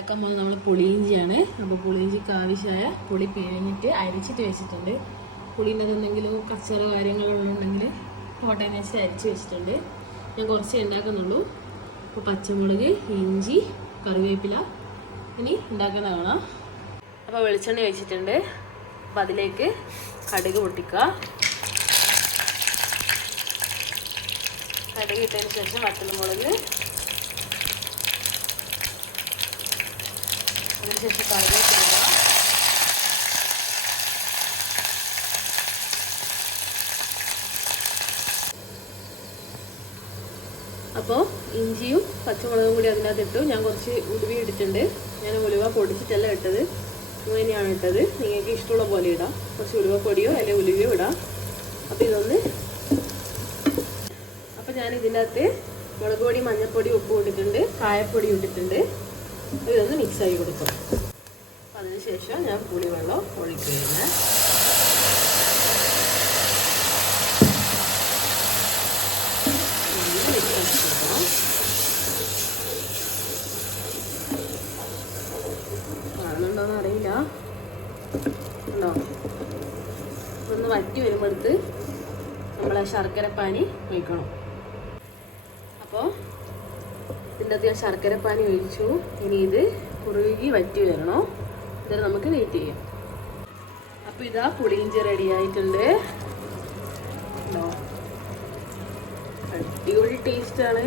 ഉണ്ടാക്കാൻ പോകുന്നത് നമ്മൾ പുളിയിഞ്ചിയാണ്. അപ്പോൾ പുളിയിഞ്ചിക്ക് ആവശ്യമായ പുളി പിഴിഞ്ഞിട്ട് അരിച്ചിട്ട് വെച്ചിട്ടുണ്ട്. പുളിന്റെ എന്തെങ്കിലും കച്ചറ കാര്യങ്ങളുണ്ടെങ്കിൽ കോട്ടയം വെച്ച് അരിച്ച് വെച്ചിട്ടുണ്ട്. ഞാൻ കുറച്ച് ഉണ്ടാക്കുന്നുള്ളൂ. അപ്പോൾ പച്ചമുളക് ഇഞ്ചി കറിവേപ്പില ഇനി ഉണ്ടാക്കുന്ന കാണാം അപ്പോൾ വെളിച്ചെണ്ണ വെച്ചിട്ടുണ്ട് അപ്പോൾ അതിലേക്ക് കടുക് പൊട്ടിക്കുക. കടുക് ഇട്ടതിന് ശേഷം വറ്റൽമുളക് അതിനുശേഷം കറിവേപ്പില അപ്പോൾ ഇഞ്ചിയും പച്ചമുളകും കൂടി അതിനകത്ത് ഇട്ടു ഞാൻ കുറച്ച് ഉലുവ ഇട്ടിട്ടുണ്ട്. ഞാൻ ഉലുവ പൊടിച്ചിട്ടല്ല ഇട്ടത്. ഇങ്ങനെയാണ് ഇട്ടത്. നിങ്ങൾക്ക് ഇഷ്ടമുള്ള പോലെ ഇടാം. കുറച്ച് ഉലുവ പൊടിയോ അല്ലെങ്കിൽ ഉലുവയോ ഇടാം. അപ്പോൾ ഇതൊന്ന് അപ്പോൾ ഞാൻ ഇതിന്റെ അകത്ത് മുളക് പൊടി മഞ്ഞൾപ്പൊടി ഉപ്പ് ഇട്ടിട്ടുണ്ട്. കായപ്പൊടി ഇട്ടിട്ടുണ്ട്. ഇതൊന്ന് മിക്സ് ആക്കി കൊടുക്കും അതിനുശേഷം ഞാൻ പുളിവെള്ളം ഒഴിക്കുകയാണ്. കാണുന്നുണ്ടോന്ന് അറിയില്ല. ഉണ്ടോ? ഒന്ന് വറ്റി വരുമ്പോഴത്ത് നമ്മളെ ശർക്കരപ്പാനി ഒഴിക്കണം. അപ്പോൾ ഇതിന്റെ അകത്ത് ഞാൻ ശർക്കരപ്പാനി ഒഴിച്ചു. ഇനി ഇത് കുറുകി വറ്റി വരണോ. എന്നിട്ട് നമുക്ക് വെയിറ്റ് ചെയ്യാം. അപ്പോൾ ഇതാ പുളിയിഞ്ചി റെഡി ആയിട്ടുണ്ട്. അടിപൊളി ടേസ്റ്റാണ്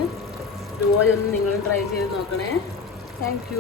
ഇതുപോലെ ഒന്ന് നിങ്ങൾ ട്രൈ ചെയ്ത് നോക്കണേ. താങ്ക്